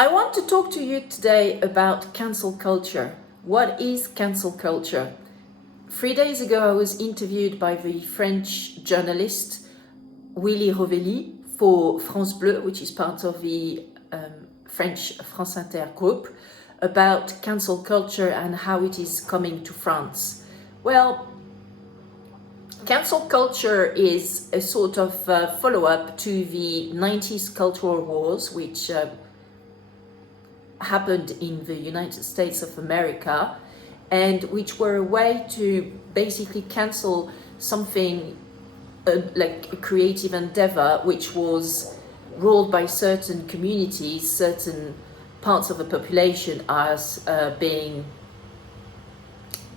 I want to talk to you today about cancel culture. What is cancel culture? 3 days ago, I was interviewed by the French journalist Willy Rovelli for France Bleu, which is part of the French France Inter group, about cancel culture and how it is coming to France. Well, cancel culture is a sort of follow-up to the 90s cultural wars, which happened in the United States of America, and which were a way to basically cancel something like a creative endeavor which was ruled by certain communities, certain parts of the population as being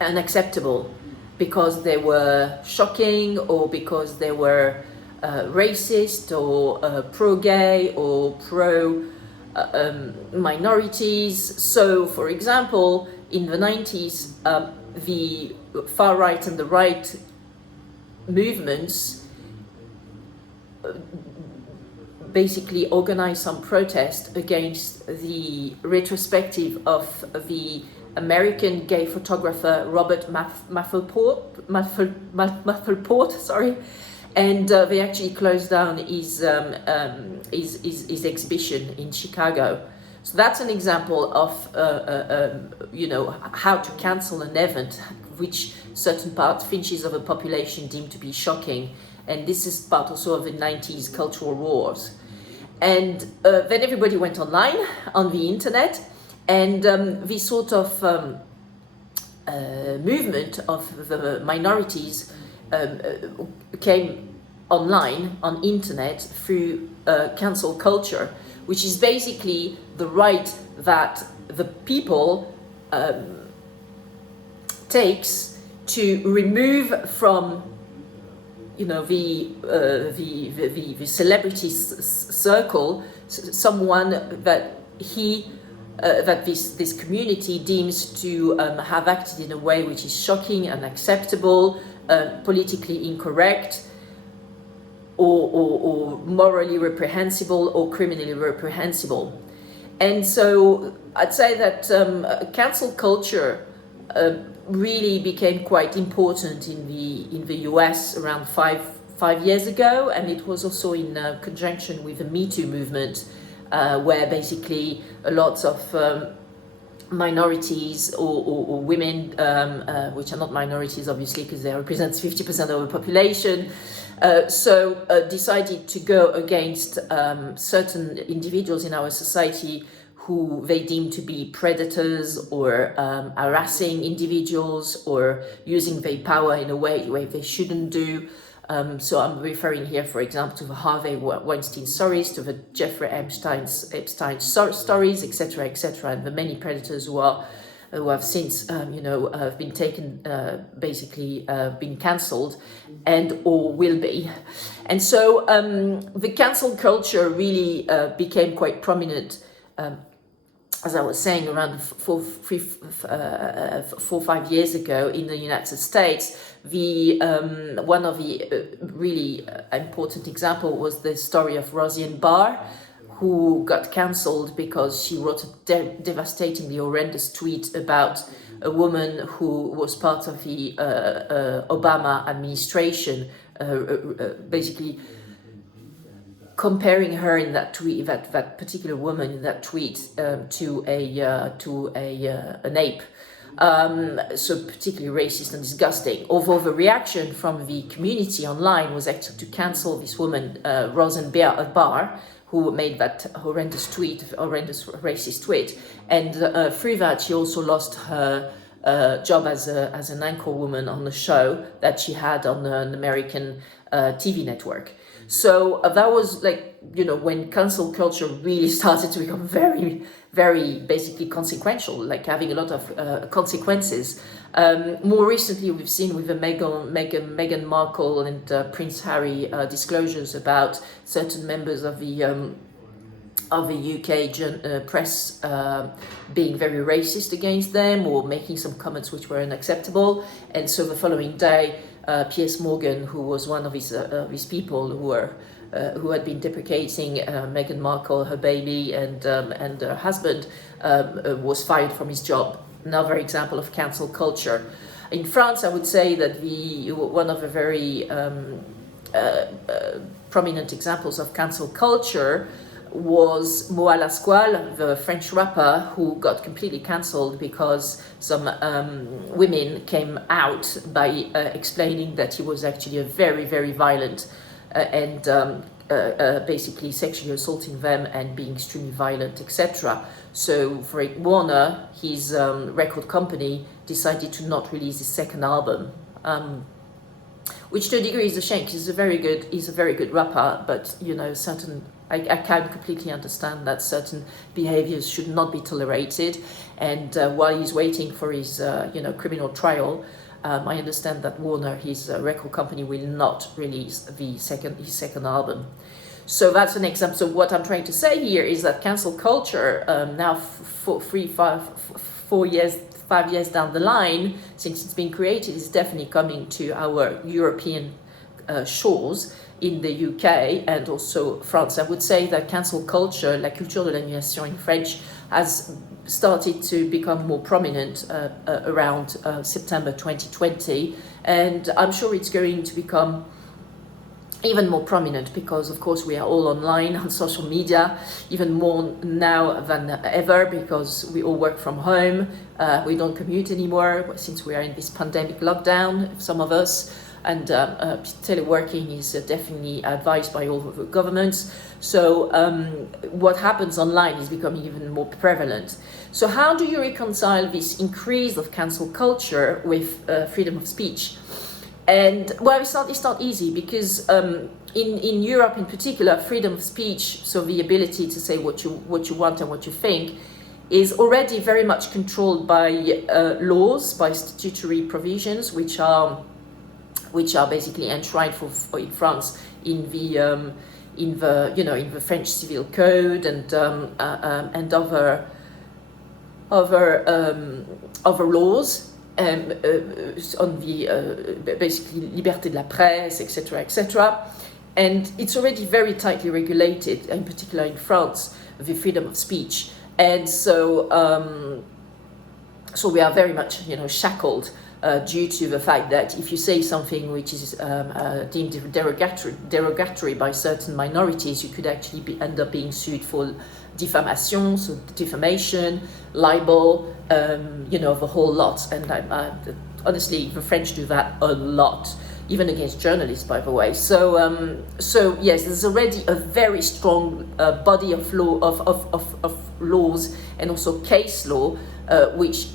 unacceptable because they were shocking or because they were racist or pro-gay or minorities. So, for example, in the 90s, the far right and the right movements basically organized some protest against the retrospective of the American gay photographer Robert Mapplethorpe, sorry, and they actually closed down his exhibition in Chicago. So that's an example of how to cancel an event which certain finches of a population deemed to be shocking, and this is part also of the 90s cultural wars. And then everybody went online on the internet, and this sort of movement of the minorities came online on internet through cancel culture, which is basically the right that the people takes to remove from the celebrity circle someone that this community deems to have acted in a way which is shocking, unacceptable, politically incorrect, or morally reprehensible or criminally reprehensible. And so I'd say that cancel culture really became quite important in the US around five years ago, and it was also in conjunction with the Metoo movement, where basically lots of minorities or women, which are not minorities obviously because they represent 50% of the population, decided to go against certain individuals in our society who they deem to be predators or harassing individuals or using their power in a way they shouldn't do. So I'm referring here, for example, to the Harvey Weinstein stories, to the Jeffrey Epstein stories, etc., and the many predators who have since, been taken, been cancelled and or will be. And so the cancel culture really became quite prominent, as I was saying, around 4 or 5 years ago in the United States. One of the really important example was the story of Roseanne Barr, who got cancelled because she wrote a devastatingly horrendous tweet about a woman who was part of the Obama administration, basically comparing her in that tweet, that particular woman in that tweet, to an ape. So particularly racist and disgusting. Although the reaction from the community online was actually to cancel this woman, Roseanne Barr, who made that horrendous racist tweet, and through that she also lost her job as an anchor woman on the show that she had on an American TV network. So that was when cancel culture really started to become very, very basically consequential, like having a lot of consequences. More recently, we've seen with the Meghan Markle and Prince Harry disclosures about certain members of the UK press being very racist against them or making some comments which were unacceptable. And so the following day, Piers Morgan, who was one of his people who were who had been deprecating Meghan Markle, her baby, and her husband, was fired from his job. Another example of cancel culture. In France, I would say that one of the very prominent examples of cancel culture was Moa Lasquale, the French rapper, who got completely cancelled because some women came out by explaining that he was actually a very, very violent and basically sexually assaulting them and being extremely violent, etc. So for Warner, his record company decided to not release his second album, which to a degree is a shame, because he's a very good rapper, but I can completely understand that certain behaviors should not be tolerated. And while he's waiting for his criminal trial, I understand that Warner, his record company, will not release his second album. So that's an example. So what I'm trying to say here is that cancel culture, now 5 years down the line, since it's been created, is definitely coming to our European shores in the UK and also France. I would say that cancel culture, la culture de l'annulation in French, has started to become more prominent around September 2020, and I'm sure it's going to become even more prominent because, of course, we are all online on social media, even more now than ever, because we all work from home. We don't commute anymore since we are in this pandemic lockdown, some of us, and teleworking is definitely advised by all of the governments. So what happens online is becoming even more prevalent. So how do you reconcile this increase of cancel culture with freedom of speech? And well, it's not easy, because in Europe in particular, freedom of speech, so the ability to say what you want and what you think, is already very much controlled by laws, by statutory provisions, which are basically enshrined in France in the French Civil Code and other laws. On the basically liberté de la presse, etc., etc., and it's already very tightly regulated, in particular in France, the freedom of speech, and so we are very much shackled due to the fact that if you say something which is deemed derogatory by certain minorities, you could actually end up being sued for defamation, so defamation, libel, the whole lot. And honestly, the French do that a lot, even against journalists, by the way. So yes, there's already a very strong body of law of laws and also case law, which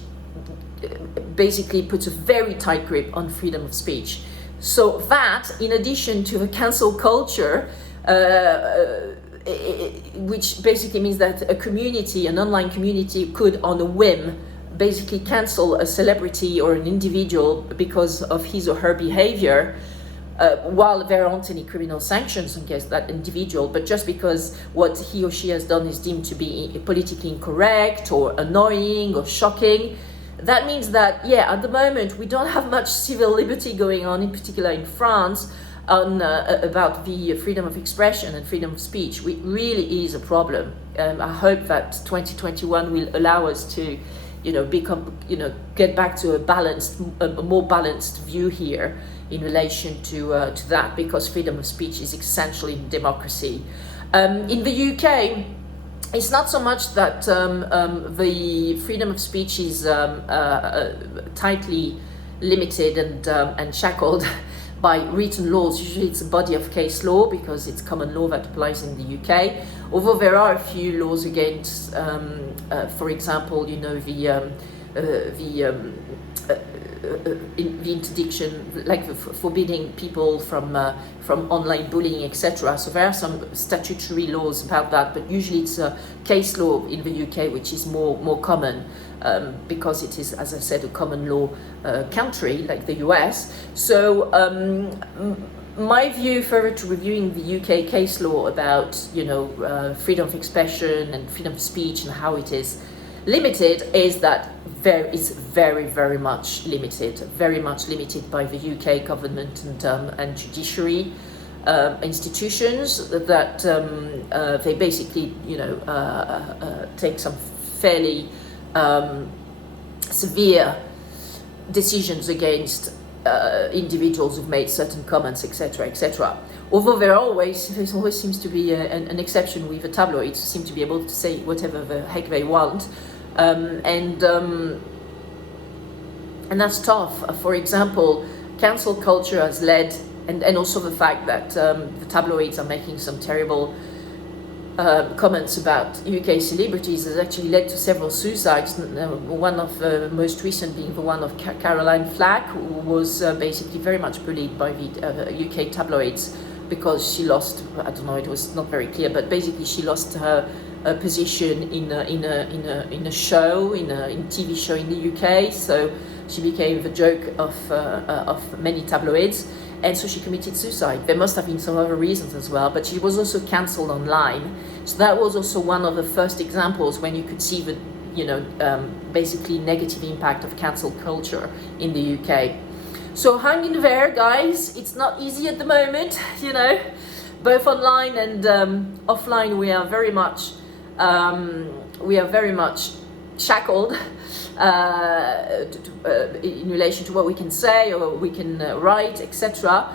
basically puts a very tight grip on freedom of speech. So that, in addition to the cancel culture, which basically means that an online community could, on a whim, basically cancel a celebrity or an individual because of his or her behavior, while there aren't any criminal sanctions against that individual, but just because what he or she has done is deemed to be politically incorrect or annoying or shocking. That means that, at the moment, we don't have much civil liberty going on, in particular in France, about the freedom of expression and freedom of speech, which really is a problem. I hope that 2021 will allow us to, get back to a more balanced view here in relation to that, because freedom of speech is essential in democracy. In the UK, it's not so much that the freedom of speech is tightly limited and shackled by written laws. Usually it's a body of case law, because it's common law that applies in the UK. Although there are a few laws against, for example, the interdiction, like forbidding people from online bullying, etc. So there are some statutory laws about that, but usually it's a case law in the UK, which is more common, because it is, as I said, a common law country like the US. So my view further to reviewing the UK case law about freedom of expression and freedom of speech and how it is limited is that it's very, very much limited by the UK government and judiciary. institutions that they basically, take some fairly severe decisions against individuals who've made certain comments, etc., etc. Although there always seems to be an exception with the tabloids, who seem to be able to say whatever the heck they want, and that's tough. For example, cancel culture has led, and also the fact that the tabloids are making some terrible comments about UK celebrities has actually led to several suicides. One of the most recent being the one of Caroline Flack, who was basically very much bullied by the UK tabloids because she lost, I don't know, it was not very clear, but basically she lost her position in a show, in a TV show in the UK, so she became the joke of many tabloids. And so she committed suicide. There must have been some other reasons as well, but she was also cancelled online. So that was also one of the first examples when you could see the, basically negative impact of cancel culture in the UK. So hang in there, guys. It's not easy at the moment, both online and offline. We are very much shackled in relation to what we can say or we can write, etc.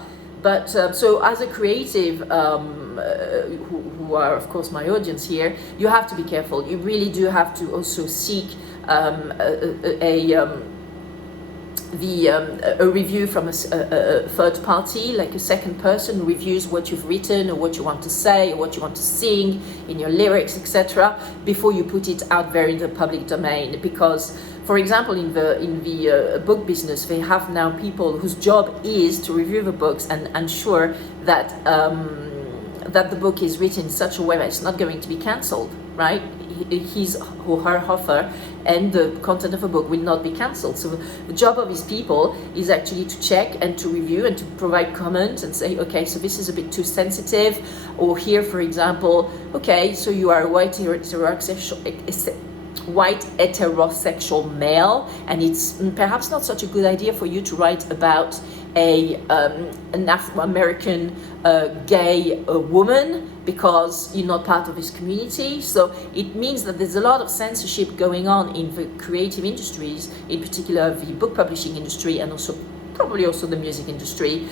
But so as a creative, who are of course my audience here, you have to be careful. You really do have to also seek a review from a third party, like a second person who reviews what you've written or what you want to say or what you want to sing in your lyrics, etc., before you put it out there in the public domain. Because, for example, in the book business, they have now people whose job is to review the books and ensure that that the book is written in such a way that it's not going to be cancelled, right? His or her author and the content of a book will not be cancelled. So the job of these people is actually to check and to review and to provide comments and say, okay, so this is a bit too sensitive, or here, for example, okay, so you are a white heterosexual male, and it's perhaps not such a good idea for you to write about an Afro-American gay woman because you're not part of this community. So it means that there's a lot of censorship going on in the creative industries, in particular the book publishing industry, and also probably also the music industry,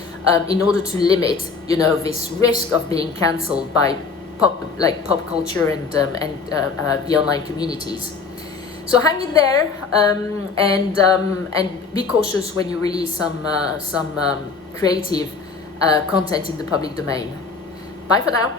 in order to limit, this risk of being cancelled by pop culture and the online communities. So hang in there, and be cautious when you release some creative content in the public domain. Bye for now.